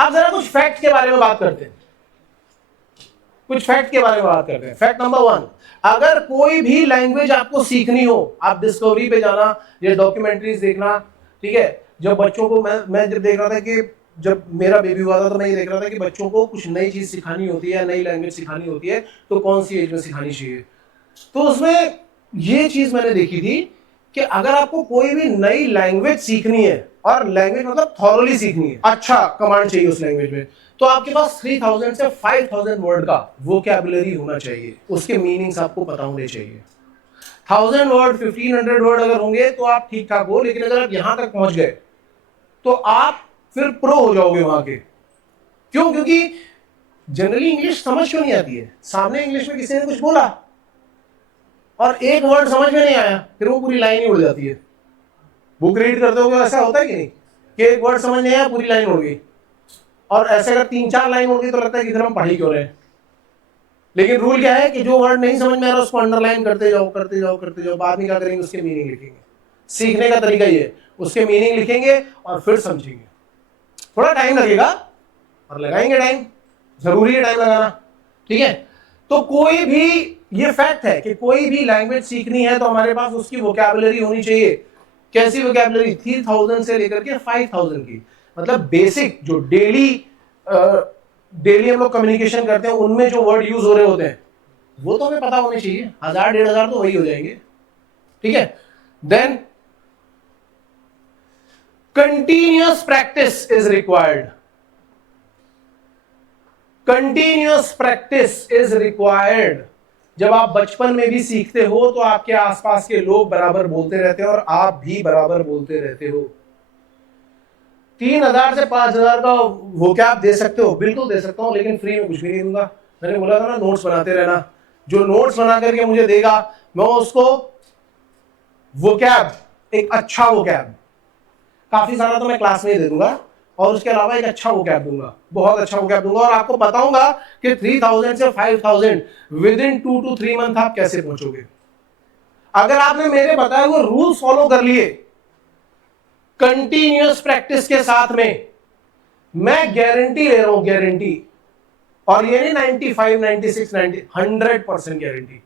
आप जरा कुछ फैक्ट के बारे में बात करते हैं, कुछ फैक्ट के बारे में बात करते हैं। फैक्ट नंबर 1, अगर कोई भी लैंग्वेज आपको सीखनी हो, आप डिस्कवरी पे जाना या डॉक्यूमेंट्रीज देखना, ठीक है। जब बच्चों को मैं जब देख रहा था कि जब मेरा बेबी हुआ था तो मैं ये देख रहा था कि बच्चों को कुछ नई चीज सिखानी होती है, नई लैंग्वेज सिखानी होती है, तो कौन सी एज में सिखानी चाहिए। तो उसमें ये चीज मैंने देखी थी कि अगर आपको कोई भी नई लैंग्वेज सीखनी है, और लैंग्वेज मतलब थॉरली सीखनी है, अच्छा कमांड चाहिए उस लैंग्वेज में, तो आपके पास 3000 से 5000 वर्ड का वोकैबुलरी होना चाहिए, उसके मीनिंग्स आपको पता होने चाहिए। 1000 वर्ड 1500 वर्ड अगर होंगे तो आप ठीक ठाक हो, लेकिन अगर आप यहां तक पहुंच गए तो आप फिर प्रो हो जाओगे वहां के। क्यों? क्योंकि जनरली इंग्लिश समझ क्यों नहीं आती है, सामने इंग्लिश में किसी ने कुछ बोला और एक वर्ड समझ में नहीं आया, फिर वो पूरी लाइन ही उड़ जाती है। बुक रीड करते हो ऐसा होता है कि नहीं, कि एक वर्ड समझ नहीं आया पूरी लाइन उड़ गई, और ऐसे अगर 3-4 लाइन उड़ गई तो लगता है कि इधर हम पढ़ी क्यों रहे। लेकिन रूल क्या है कि जो वर्ड नहीं समझ में आ रहा उसको अंडरलाइन करते जाओ करते जाओ करते जाओ, बाद में क्या करेंगे, उसके मीनिंग लिखेंगे। सीखने का तरीका ये है, उसके मीनिंग लिखेंगे और फिर समझेंगे। थोड़ा टाइम लगेगा और लगाएंगे टाइम, जरूरी है टाइम लगाना, ठीक है। तो कोई भी, ये फैक्ट है कि कोई भी लैंग्वेज सीखनी है तो हमारे पास उसकी वोकैबुलरी होनी चाहिए। कैसी वोकैबुलरी? 3000 से लेकर के 5000 की, मतलब बेसिक जो डेली हम लोग कम्युनिकेशन करते हैं उनमें जो वर्ड यूज हो रहे होते हैं वो तो हमें पता होने चाहिए। 1000-1500 तो वही हो जाएंगे, ठीक है। Then continuous practice is required, continuous practice is required. जब आप बचपन में भी सीखते हो तो आपके आसपास के लोग बराबर बोलते रहते हैं और आप भी बराबर बोलते रहते हो। 3000 से 5000 का वोकैब दे सकते हो, बिल्कुल दे सकता हूं, लेकिन फ्री में कुछ भी नहीं दूंगा। मैंने बोला था ना, नोट्स बनाते रहना। जो नोट्स बना करके मुझे देगा, मैं उसको वोकैब, एक अच्छा वोकैब, काफी सारा तो मैं क्लास में ही दे दूंगा, और उसके अलावा एक अच्छा वोकैब दूंगा, बहुत अच्छा वोकैब दूंगा, और आपको बताऊंगा कि 3000 से 5000 विद इन 2 to 3 मंथ आप कैसे पहुंचोगे। अगर आपने मेरे बताए हुए रूल्स फॉलो कर लिए कंटिन्यूअस प्रैक्टिस के साथ में, मैं गारंटी ले रहा हूं, गारंटी, और ये नहीं 95, 96, 90, 100% गारंटी।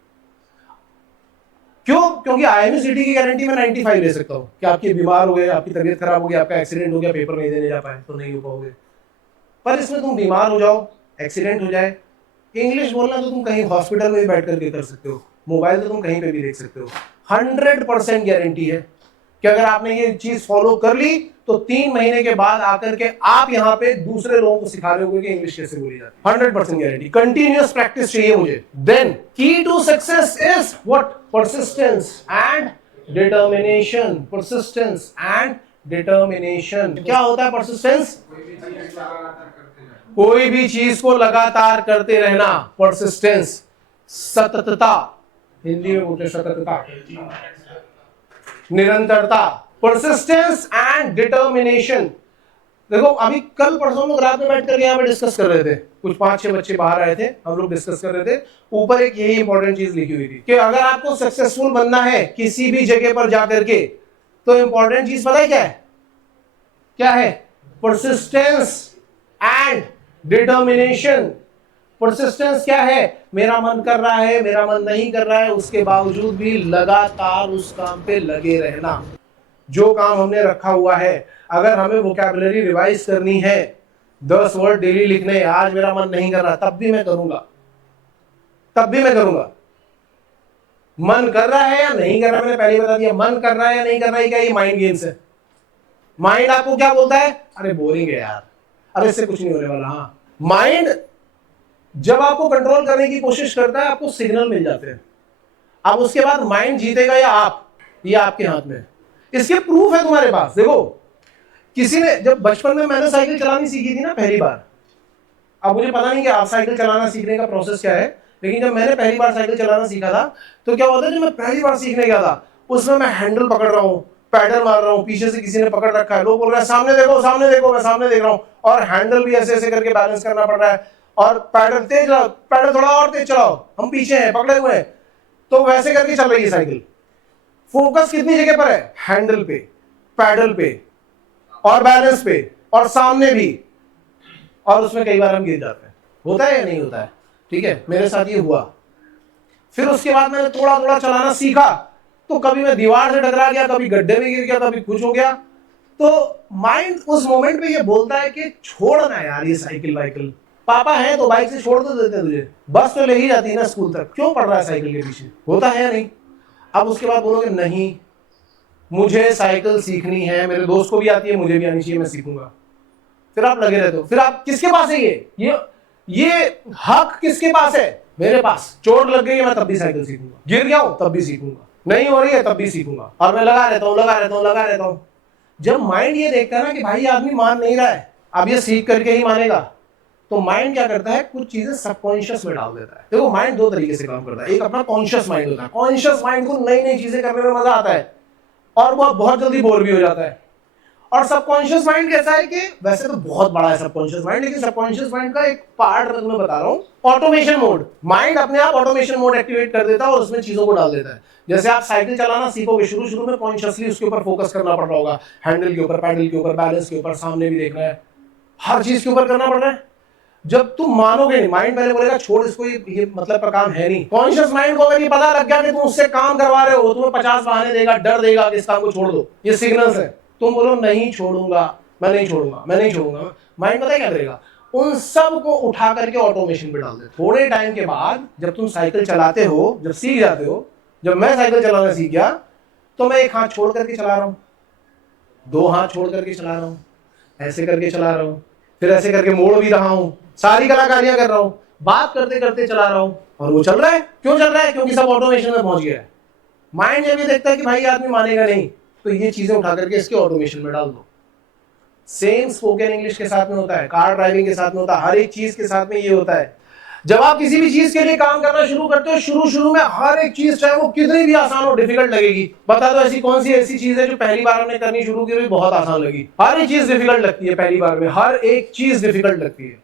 क्यों? क्योंकि IMCT की गारंटी मैं 95 ले सकता हूं कि आपकी बीमार हो गए, आपकी तबीयत खराब हो गई, आपका एक्सीडेंट हो गया, पेपर नहीं देने जा पाए तो नहीं हो पाओगे। पर इसमें तुम बीमार हो जाओ, एक्सीडेंट हो जाए, इंग्लिश बोलना तो तुम कहीं हॉस्पिटल में भी बैठ करके कर सकते हो, मोबाइल तो तुम कहीं पे भी देख सकते हो। 100% गारंटी है कि अगर आपने ये चीज फॉलो कर ली तो 3 महीने के बाद आकर के आप यहाँ पे दूसरे लोगों को सिखा रहे हो कि इंग्लिश कैसे बोली जाती है। 100% गारंटी। कंटिन्यूअस प्रैक्टिस चाहिए मुझे। Then key to success is what? Persistence and determination. Persistence and determination. क्या होता है परसिस्टेंस? कोई भी चीज को लगातार करते रहना, परसिस्टेंस। सततता, हिंदी में बोलते सततता, निरंतरता। Persistence and determination. देखो अभी कल परसों लोग रात में बैठ करके यहाँ पे डिस्कस कर रहे थे, कुछ 5-6 बच्चे बाहर आए थे, हम लोग डिस्कस कर रहे थे। ऊपर एक यही इंपॉर्टेंट चीज लिखी हुई थी कि अगर आपको सक्सेसफुल बनना है किसी भी जगह पर जाकर के, तो इंपॉर्टेंट चीज पता है क्या है? क्या है? Persistence and determination. परसिस्टेंस क्या है? मेरा मन कर रहा है, मेरा मन नहीं कर रहा है, उसके बावजूद भी लगातार उस काम पे लगे रहना। जो काम हमने रखा हुआ है, अगर हमें वोकैबुलरी रिवाइज करनी है, 10 वर्ड डेली लिखने, आज मेरा मन नहीं कर रहा, तब भी मैं करूंगा, तब भी मैं करूंगा। मन कर रहा है या नहीं कर रहा, मैंने पहले बता दिया, मन कर रहा है या नहीं कर रहा है, क्या ये माइंड गेम्स है? माइंड आपको क्या बोलता है? अरे बोरिंग है यार, अरे इससे कुछ नहीं होने वाला। हाँ, माइंड जब आपको कंट्रोल करने की कोशिश करता है, आपको सिग्नल मिल जाते हैं। अब उसके बाद माइंड जीतेगा या आप, ये आपके हाथ में। इसके प्रूफ है तुम्हारे पास। देखो, किसी ने, जब बचपन में मैंने साइकिल चलानी सीखी थी ना पहली बार, अब मुझे पता नहीं कि आप साइकिल चलाना सीखने का प्रोसेस क्या है, लेकिन जब मैंने पहली बार साइकिल चलाना सीखा था तो क्या होता है, जब मैं पहली बार सीखने गया था, उसमें मैं हैंडल पकड़ रहा हूँ, पैडल मार रहा हूँ, पीछे से किसी ने पकड़ रखा है, लोग बोल रहे हैं सामने देखो सामने देखो, मैं सामने देख रहा हूँ, और हैंडल भी ऐसे ऐसे करके बैलेंस करना पड़ रहा है, और पैडल तेज चलाओ, पैडल थोड़ा और तेज चलाओ, हम पीछे हैं, पकड़े हुए हैं, तो वैसे करके चल रही है साइकिल। फोकस कितनी जगह पर है? हैंडल पे, पैडल पे, और बैलेंस पे, और सामने भी। और उसमें कई बार हम गिर जाते हैं। होता है या नहीं होता है? ठीक है, मेरे साथ ये हुआ। फिर उसके बाद मैंने थोड़ा थोड़ा चलाना सीखा, तो कभी मैं दीवार से टकरा गया, कभी गड्ढे में गिर गया, कभी कुछ हो गया। तो माइंड उस मोमेंट पे ये बोलता है कि छोड़ना यार ये साइकिल वाइकिल, पापा है तो बाइक से छोड़ तो देते तुझे, बस तो ले ही जाती है ना स्कूल तक, क्यों पढ़ रहा है साइकिल के पीछे? होता है या नहीं? अब उसके बाद बोलोगे नहीं मुझे साइकिल सीखनी है, मेरे दोस्त को भी आती है, मुझे भी आनी चाहिए, मैं सीखूंगा। फिर आप लगे रहते हो। फिर आप किसके पास है ये हक किसके पास है? मेरे पास। चोट लग गई है मैं तब भी साइकिल सीखूंगा, गिर गया हूं तब भी सीखूंगा, नहीं हो रही है तब भी सीखूंगा, और मैं लगा रहता हूं। जब माइंड ये देखता है ना कि भाई आदमी मान नहीं रहा है, अब ये सीख करके ही मानेगा, तो माइंड क्या करता है, कुछ चीजें सबकॉन्शियस में डाल देता है। देखो माइंड दो तरीके से काम करता है। एक अपना कॉन्शियस माइंड होता है, कॉन्शियस माइंड को नई नई चीजें करने में मजा आता है और वो बहुत जल्दी बोर भी हो जाता है। और सबकॉन्शियस माइंड कैसा है कि वैसे तो बहुत बड़ा है सबकॉन्शियस माइंड, लेकिन सबकॉन्शियस माइंड का एक पार्ट मैं तुम्हें बता रहा हूं, ऑटोमेशन मोड। माइंड अपने आप ऑटोमेशन मोड एक्टिवेट कर देता है और उसमें चीजों को डाल देता है। जैसे आप साइकिल चलाना सीखोगे, शुरू शुरू में कॉन्शियसली उसके ऊपर फोकस करना पड़ रहा होगा, हैंडल के ऊपर, पैडल के ऊपर, बैलेंस के ऊपर, सामने भी देखना है, हर चीज के ऊपर करना पड़ रहा है। जब तुम मानोगे नहीं, माइंड पहले बोलेगा छोड़ इसको, ये मतलब का काम है नहीं। कॉन्शियस माइंड को अगर ये पता लग गया कि तुम उससे काम करवा रहे हो, तुम्हें 50 बहाने देगा, डर देगा कि इस काम को छोड़ दो, ये सिग्नल्स है, तुम बोलो नहीं छोड़ूंगा, मैं नहीं छोड़ूंगा। माइंड पता है क्या करेगा, उन सब को उठा करके ऑटोमेशन पे डाल दे। थोड़े टाइम के बाद जब तुम साइकिल चलाते हो, जब सीख जाते हो, जब मैं साइकिल चलाना सीख गया तो मैं एक हाथ छोड़ करके चला रहा हूं, दो हाथ छोड़ करके चला रहा हूं, ऐसे करके चला रहा हूं, फिर ऐसे करके मोड़ भी रहा हूं, सारी कलाकारियां कर रहा हूं, बात करते करते चला रहा हूं, और वो चल रहा है। क्यों चल रहा है? क्योंकि सब ऑटोमेशन में पहुंच गया है। माइंड जब ये देखता है कि भाई आदमी मानेगा नहीं, तो ये चीजें उठा करके इसके ऑटोमेशन में डाल दो। सेम स्पोकन इंग्लिश के साथ में होता है, कार ड्राइविंग के साथ में होता है, हर एक चीज के साथ में ये होता है। जब आप किसी भी चीज के लिए काम करना शुरू करते हो, शुरू में हर एक चीज चाहे वो कितनी भी आसान हो, डिफिकल्ट लगेगी। बता दो ऐसी कौन सी ऐसी चीज है जो पहली बार हमने करनी शुरू की बहुत आसान लगी? हर एक चीज डिफिकल्ट लगती है पहली बार में, हर एक चीज डिफिकल्ट लगती है।